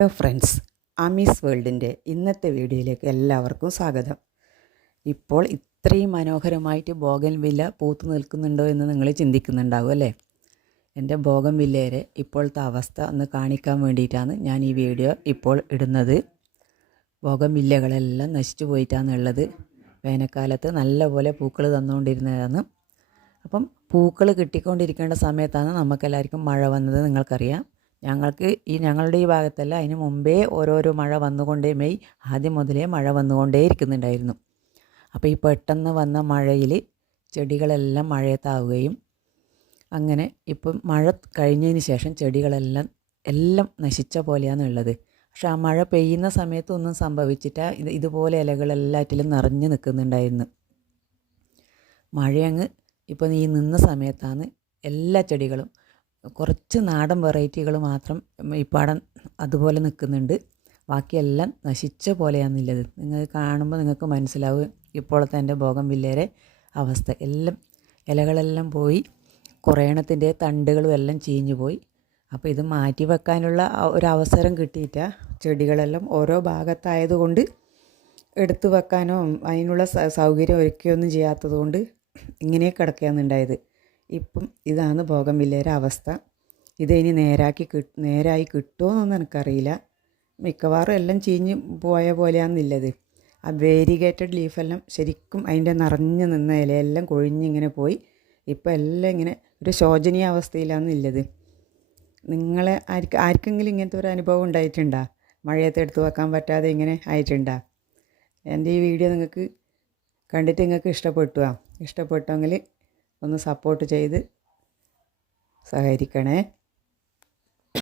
Hello friends, Ami's വേൾഡിൻ്റെ ഇന്നത്തെ വീഡിയോയിലേക്ക് എല്ലാവർക്കും സ്വാഗതം. ഇപ്പോൾ ഇത്രയും മനോഹരമായിട്ട് ബോഗൻവില്ല പൂത്തു നിൽക്കുന്നുണ്ടോ എന്ന് നിങ്ങൾ ചിന്തിക്കുന്നുണ്ടാവും അല്ലേ? എൻ്റെ ബോഗൻവില്ലയുടെ ഇപ്പോഴത്തെ അവസ്ഥ ഒന്ന് കാണിക്കാൻ വേണ്ടിയിട്ടാണ് ഞാൻ ഈ വീഡിയോ ഇപ്പോൾ ഇടുന്നത്. ബോഗൻവില്ലകളെല്ലാം നശിച്ചു പോയിട്ടാണുള്ളത്. വേനൽക്കാലത്ത് നല്ലപോലെ പൂക്കൾ തന്നുകൊണ്ടിരുന്നതാണ്. അപ്പം പൂക്കൾ കിട്ടിക്കൊണ്ടിരിക്കേണ്ട സമയത്താണ് നമുക്കെല്ലാവർക്കും മഴ വന്നത്. നിങ്ങൾക്കറിയാം, ഞങ്ങളുടെ ഈ ഭാഗത്തല്ല, അതിന് മുമ്പേ ഓരോരോ മഴ വന്നുകൊണ്ടേ ആദ്യം മുതലേ മഴ വന്നുകൊണ്ടേ ഇരിക്കുന്നുണ്ടായിരുന്നു. അപ്പോൾ ഈ പെട്ടെന്ന് വന്ന മഴയിൽ ചെടികളെല്ലാം മഴയത്താവുകയും അങ്ങനെ ഇപ്പം മഴ കഴിഞ്ഞതിന് ശേഷം ചെടികളെല്ലാം നശിച്ച പോലെയാണ് ഉള്ളത്. പക്ഷെ ആ മഴ പെയ്യുന്ന സമയത്ത് ഒന്നും സംഭവിച്ചിട്ട് ഇതുപോലെ ഇലകളെല്ലാറ്റിലും നിറഞ്ഞു നിൽക്കുന്നുണ്ടായിരുന്നു. മഴയങ്ങ് ഇപ്പം ഈ നിന്ന സമയത്താണ് എല്ലാ ചെടികളും, കുറച്ച് നാടൻ വെറൈറ്റികൾ മാത്രം ഇപ്പാടം അതുപോലെ നിൽക്കുന്നുണ്ട്. ബാക്കിയെല്ലാം നശിച്ച പോലെയാണുള്ളത്. നിങ്ങൾ കാണുമ്പോൾ നിങ്ങൾക്ക് മനസ്സിലാവും ഇപ്പോഴത്തെ എൻ്റെ ബോഗൻവില്ലയുടെ അവസ്ഥ. ഇലകളെല്ലാം പോയി, കുറേ എണ്ണത്തിൻ്റെ തണ്ടുകളും എല്ലാം ചീഞ്ഞു പോയി. അപ്പോൾ ഇത് മാറ്റി വെക്കാനുള്ള ഒരവസരം കിട്ടിയിട്ടാ. ചെടികളെല്ലാം ഓരോ ഭാഗത്തായതുകൊണ്ട് എടുത്തു വെക്കാനോ അതിനുള്ള സൗകര്യം ഒരുക്കുകയൊന്നും ചെയ്യാത്തത് കൊണ്ട് ഇങ്ങനെ കിടക്കുകയാണുണ്ടായത്. ഇപ്പം ഇതാണ് ബോഗൻവില്ലയുടെ അവസ്ഥ. ഇതിനി നേരായി കിട്ടുമോയെന്നൊന്നും എനിക്കറിയില്ല. മിക്കവാറും എല്ലാം ചീഞ്ഞ് പോയ പോലെയാണെന്നുള്ളത്. ആ വേരിഗേറ്റഡ് ലീഫെല്ലാം ശരിക്കും അതിൻ്റെ നിറഞ്ഞു നിന്ന ഇലയെല്ലാം കൊഴിഞ്ഞിങ്ങനെ പോയി. ഇപ്പം എല്ലാം ഇങ്ങനെ ഒരു ശോചനീയ അവസ്ഥയിലാണെന്നുള്ളത്. നിങ്ങളെ ആർക്കെങ്കിലും ഇങ്ങനത്തെ ഒരു അനുഭവം ഉണ്ടായിട്ടുണ്ടോ? മഴയത്ത് എടുത്ത് വെക്കാൻ പറ്റാതെ ഇങ്ങനെ ആയിട്ടുണ്ടോ? എൻ്റെ ഈ വീഡിയോ നിങ്ങൾക്ക് കണ്ടിട്ട് നിങ്ങൾക്ക് ഇഷ്ടപ്പെട്ടുമെങ്കിൽ ഒന്ന് സപ്പോർട്ട് ചെയ്ത് സഹകരിക്കണേ.